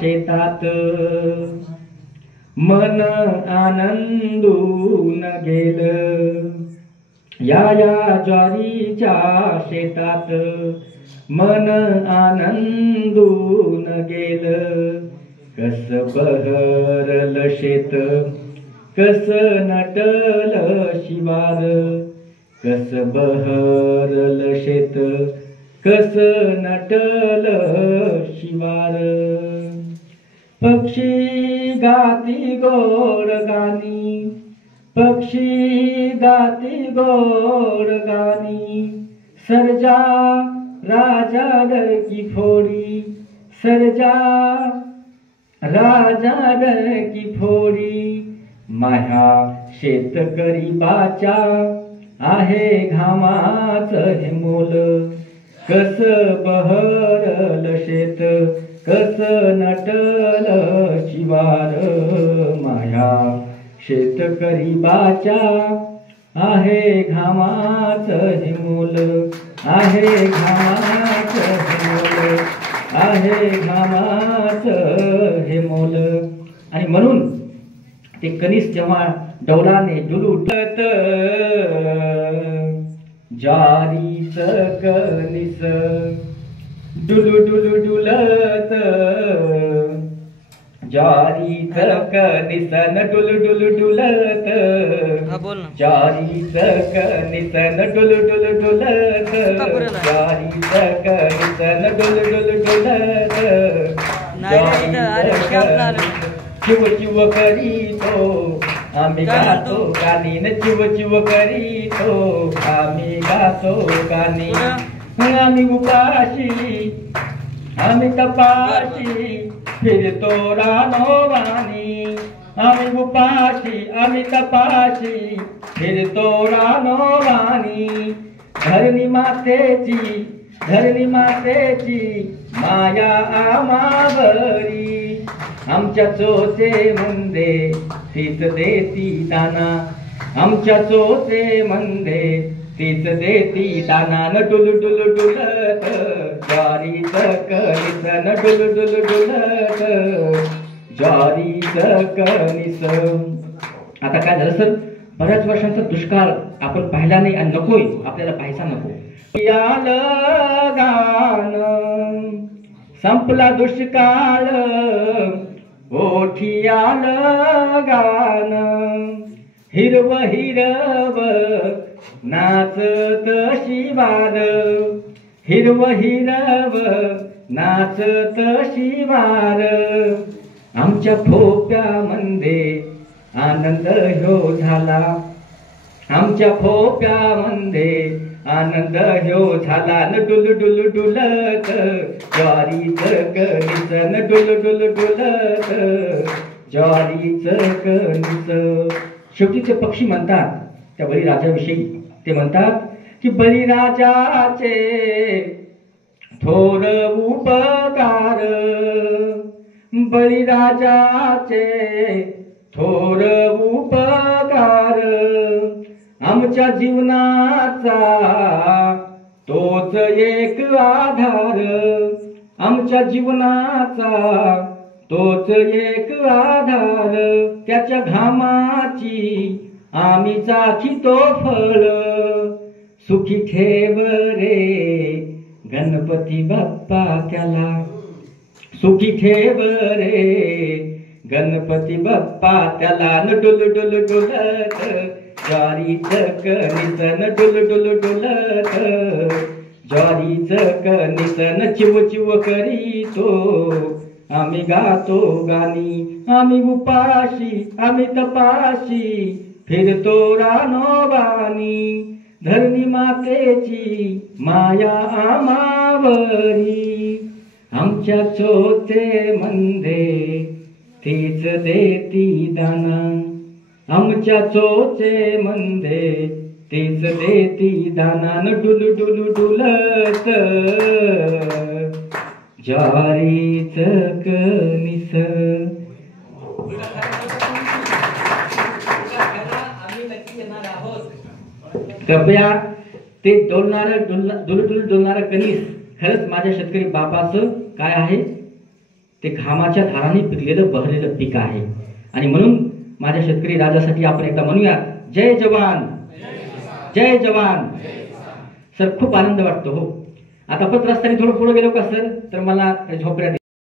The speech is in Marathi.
शेतात मन आनंदून गेलं, या ज्वारीच्या शेतात मन आनंदून गेलं. कस बहरलं शेत, कस नटलं शिवार, कस बहरलं शेत, कस नटलं शिवार. पक्षी गाती गोड गाणी, पक्षी गाती गोड गाणी. सर्जा राजा डर की फोडी, सर्जा राजा डर की फोडी. माझ्या शेतकरी बाच्या आहे घामाचं हे मोल. कस बहरलं शेत, कस नटलं शिवार. माझ्या शेतकरी बाच्या आहे घामाचं हे मोल, आहे घामाचं हे मोल, आहे घामाचं हे मोल. आणि म्हणून ते कणीस जेव्हा डौलाने डुलुटत, ज्वारीच कणीस डुलू डुलू डुलत, ज्वारीच कणीस न डुलू डुलू डुलत, ज्वारीच कणीस न डुलू डुलू डुलत, ज्वारीच कणीस न डुलू डुलू डुलत. चिव चिव करीतो आम्ही गातो गाणी, न चिव चिव करीतो आम्ही गातो गाणी. आम्ही उपाशी आम्ही तपाशी फिरतो रानोरानी, आम्ही उपाशी आम्ही तपाशी फिरतो रानोरानी. धरणी मातेची, धरणी मातेची माया आम्हावरी. आमच्या चोचे मंदे तीच देती दाना, आमच्या चोचे मंदे तीच देती दाना. न डुलू डुलू डुलत, ज्वारीच कणीस न डुलू डुलू डुलत, ज्वारीच कणीस. आता काय झालं सर, बऱ्याच वर्षांचा दुष्काळ आपण पाहिला नाही आणि नकोय, आपल्याला पाहायचा नको. यालं गाणं संपला दुष्काळ, ओठी आलं गाणं. हिरव हिरव नाचत शिवार, हिरव हिरव नाचत शिवार. आमच्या फोप्यामध्ये आनंद ह्यो झाला, आमच्या फोप्यामध्ये आनंद ह्यो झाला. न डुलू डुलू डुलत, ज्वारीच कणीस न डुलू डुलू डुलत, ज्वारीच कणीस. शेवटी ते पक्षी म्हणतात त्या बळीराजाविषयी, ते म्हणतात की बळीराजाचे थोर उपकार, बळीराजाचे थोर उपकार. आमच्या जीवनाचा तोच एक आधार, आमच्या जीवनाचा तोच एक आधार. त्याच्या घामाची आम्ही चाखितो फळ, सुखी ठेव रे गणपती बाप्पा त्याला, सुखी ठेव रे गणपती बाप्पा त्याला. न डुलू डुलू डुलत, ज्वारीच कणीस न डुलू डुलू डुलत, ज्वारीच कणीस न चिव चिव करीतो आम्ही गातो गाणी. आम्ही उपाशी आम्ही तपाशी फिरतो रानोबानी. धरणी मातेची माया आम्हावरी. आमच्या चोचे मंदे तीच देती दाना, आमच्या चोचे मंदे तीच देती दाना. न डुलू डुलू डुलत, ज्वारीच कणीस. कृपया ते डुलू डुलू डोलणारं कणीस खरंच माझ्या शेतकरी बापाचं काय आहे ते घामाच्या धाराने पिकलेलं बहरलेलं पीक आहे. आणि म्हणून माझ्या शेतकरी राजासाठी आपण एकदा म्हणूया, जय जवान जय जवान. सर खूप आनंद वाटतो. हो, आता परत रस्त्याने थोडं पुढे गेलो का सर, तर मला झोपड्या